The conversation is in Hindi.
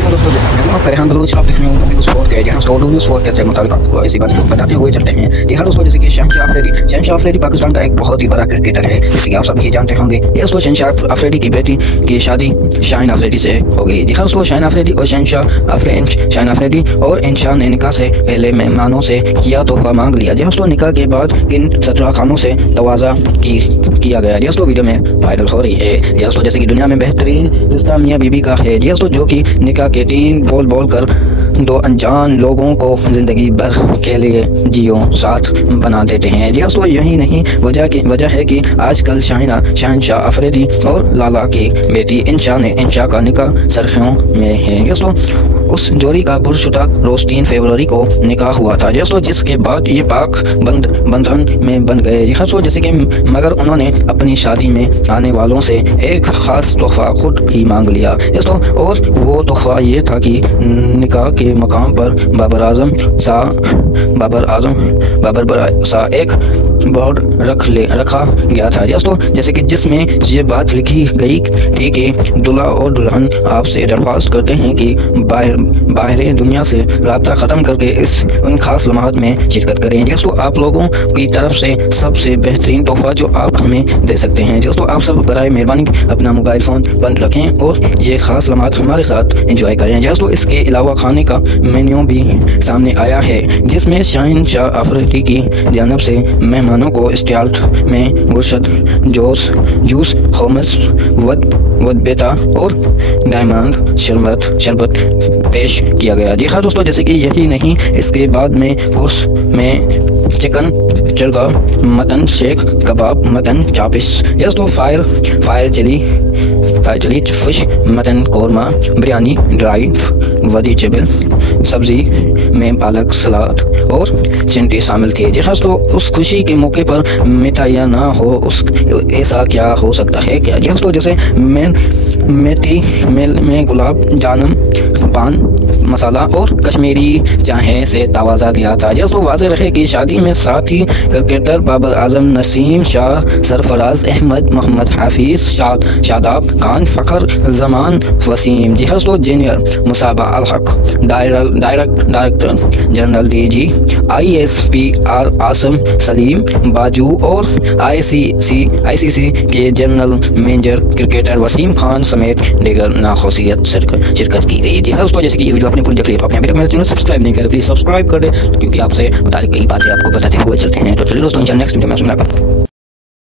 वालेकुम दोस्तों, जैसा मैं आपका रेहान बलूच आप देख रहे हो न्यूज़ स्पोर्ट के जहां न्यूज़ स्पोर्ट के मुताबिक आपको ऐसी बात बताते हुए चलते हैं। जी हाँ दोस्तों, जैसे कि शहनशाह अफरीदी पाकिस्तान का एक बहुत ही बड़ा क्रिकेटर है, जैसे कि आप सब ये जानते होंगे। ये दोस्तों शहनशाह अफरीदी की बेटी की शादी शाहीन अफरीदी से हो गई। जी हाँ दोस्तों, शाहीन अफरीदी और शाहीन अफरीदी और इंशा ने निकाह से पहले मेहमानों से किया तोहफा मांग लिया। जी हाँ दोस्तों, निकाह के बाद किन 17 खानों से तवाज़ा किया गया। जी दोस्तों, वीडियो में वायरल हो रही है। जी दोस्तों, जैसे कि दुनिया में बेहतरीन रिश्ता मियाँ बीबी का है। जी दोस्तों, जो कि निकाह के 3 बोल कर दो अनजान लोगों को जिंदगी भर के लिए जियो साथ बना देते हैं। जी दोस्तों, यही नहीं वजह है कि आजकल शहनशाह अफरीदी और लाला की बेटी इंशा का निकाह सुर्खियों में है। दोस्तों, उस जोड़ी का गुरशुदा रोज 3 फरवरी को निकाह हुआ था। दोस्तों, जिसके बाद ये पाक बंधन में बन गए। जी दोस्तों, जैसे कि मगर उन्होंने अपनी शादी में आने वालों से एक ख़ास तोहफा खुद ही मांग लिया। दोस्तों, और वो तोहफा ये था कि निकाह के मकाम पर बाबर सा एक बोर्ड रखा गया था। दोस्तों, जैसे कि जिसमें ये बात लिखी गई थी कि दूल्हा और दुल्हन आपसे दरख्वास्त करते हैं कि बाहरी दुनिया से राब्ता ख़त्म करके उन खास लम्हात में शिरकत करें। दोस्तों, आप लोगों की तरफ से सबसे बेहतरीन तोहफा जो आप हमें दे सकते हैं। दोस्तों, आप सब बराए मेहरबानी अपना मोबाइल फ़ोन बंद रखें और ये ख़ास लम्हात हमारे साथ एंजॉय करें। दोस्तों, इसके अलावा खाने का मेन्यू भी सामने आया है, जिसमें शहनशाह अफरीदी की जानब से मेहमानों को स्टार्ट में गुरशत जूस होमस वदबेता और डायमंड शरबत पेश किया गया। जी हाँ दोस्तों, जैसे कि यही नहीं, इसके बाद में कोर्स में chicken chargha, mutton seekh kebab, mutton चापिस, दोस्तों fire chilli fish, mutton korma, biryani, dry vegetable सब्जी में पालक सलाद और चिंटी शामिल थे। जी हाँ दोस्तों, उस खुशी के मौके पर मिठाइयाँ ना हो ऐसा क्या हो सकता है क्या। जी दोस्तों, जैसे मेथी में गुलाब जानम, पान मसाला और कश्मीरी चाहे से तवाज़ा किया था। दोस्तों, वाज़ेह रहे कि शादी में साथ ही क्रिकेटर बाबर आजम, नसीम शाह, सरफराज अहमद, मोहम्मद हाफिज, शादाब खान, फ़खर जमान वसीम, जी दोस्तों, junior Musaba al Haq, director general DG ISPR Asim Saleem Bajwa और ICC के general manager cricketer Wasim Khan समेत दीगर नाखुशियत शिरकत की गई थी। दोस्तों, जैसे कि ये वीडियो आपने पूरी देख ली, तो आपने अभी तक मेरे चैनल सब्सक्राइब नहीं किया तो प्लीज़ सब्सक्राइब कर दे, क्योंकि आपसे मुतालिक कई बातें आपको बताते हुए चलते हैं। तो चलिए दोस्तों, नेक्स्ट वीडियो में सुना।